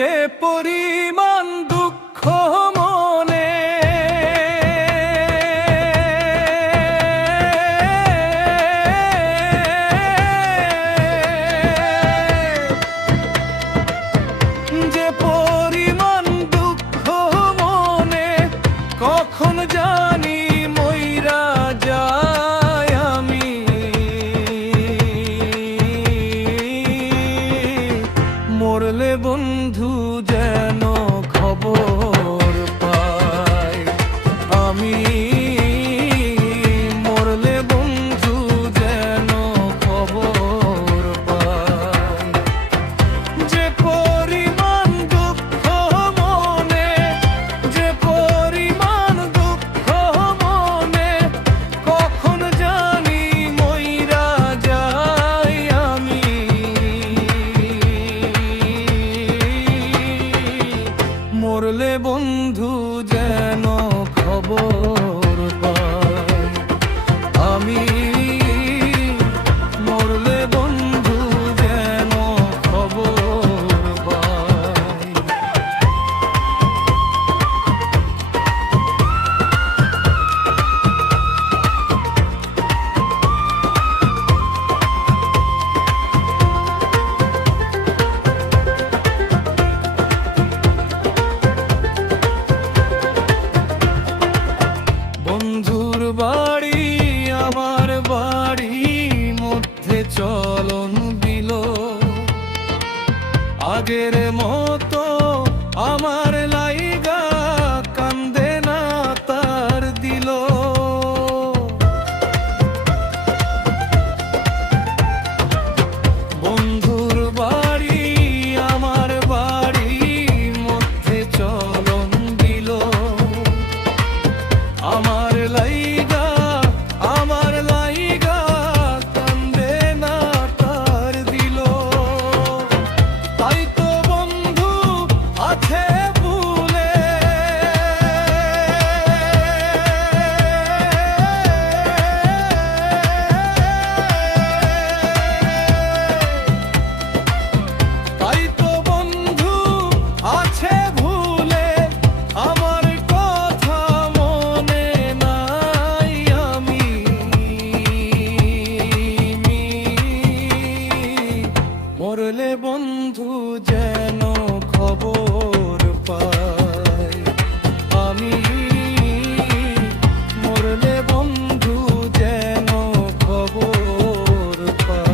যে পরিমাণ দুঃখ মনে, যে পরিমাণ দুঃখ মনে, কখন জানি মইরা যায় আমি। মরলে বন্ধু যেন খবর পাই আমি, মরলে বন্ধু যেন খবর পাই। যে পরিমাণ দুঃখ মনে, যে পরিমাণ দুঃখ মনে, কখন জানি মইরা যাই আমি। মরলে বন্ধু যেন খবর পাই আমি, মরলে বন্ধু যেন খবর পাই। বন্ধুর বাড়ি আমার বাড়ি মধ্যে চলন দিল, আগের মতো আমার লাইগা কান্দে না তার দিল। বন্ধুর বাড়ি আমার বাড়ি মধ্যে চলন দিল, আমার লাইগা কান্দে না তার দিল। তাই তো বন্ধু আছে ভুলে, তাই তো বন্ধু আছে ভুলে, আমার কথা মনে নাই আমি। মরলে বন্ধু যেন খবর পাই আমি, মরলে বন্ধু যেন খবর পাই।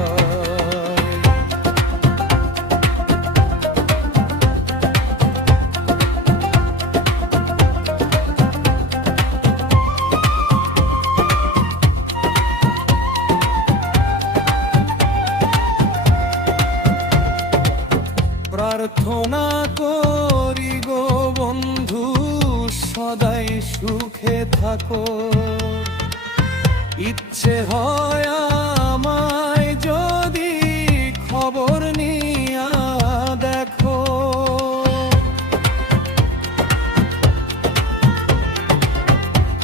প্রার্থনা করি গো বন্ধু সদাই সুখে থাকো, ইচ্ছে হয় আমায় যদি খবর নিয়া দেখো।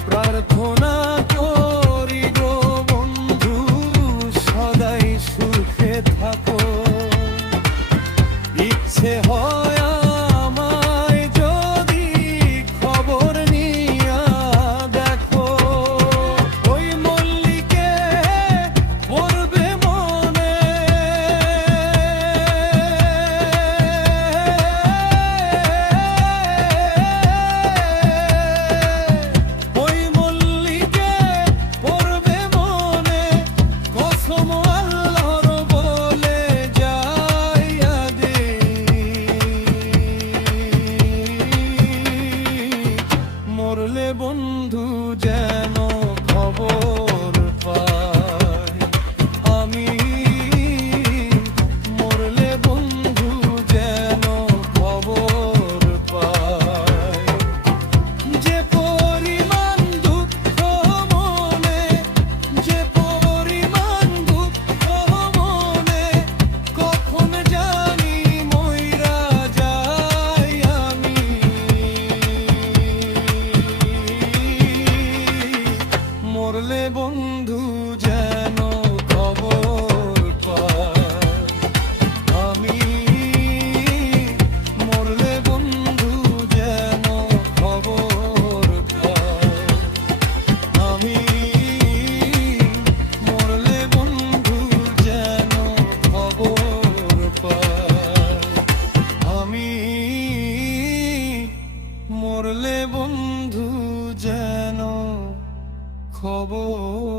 প্রার্থনা করি গো বন্ধু সদাই সুখে থাকো, ইচ্ছে হয় আমায় যদি খবর নিয়া দেখো। ওই মল্লিকে করলে বন্ধু যেন খবর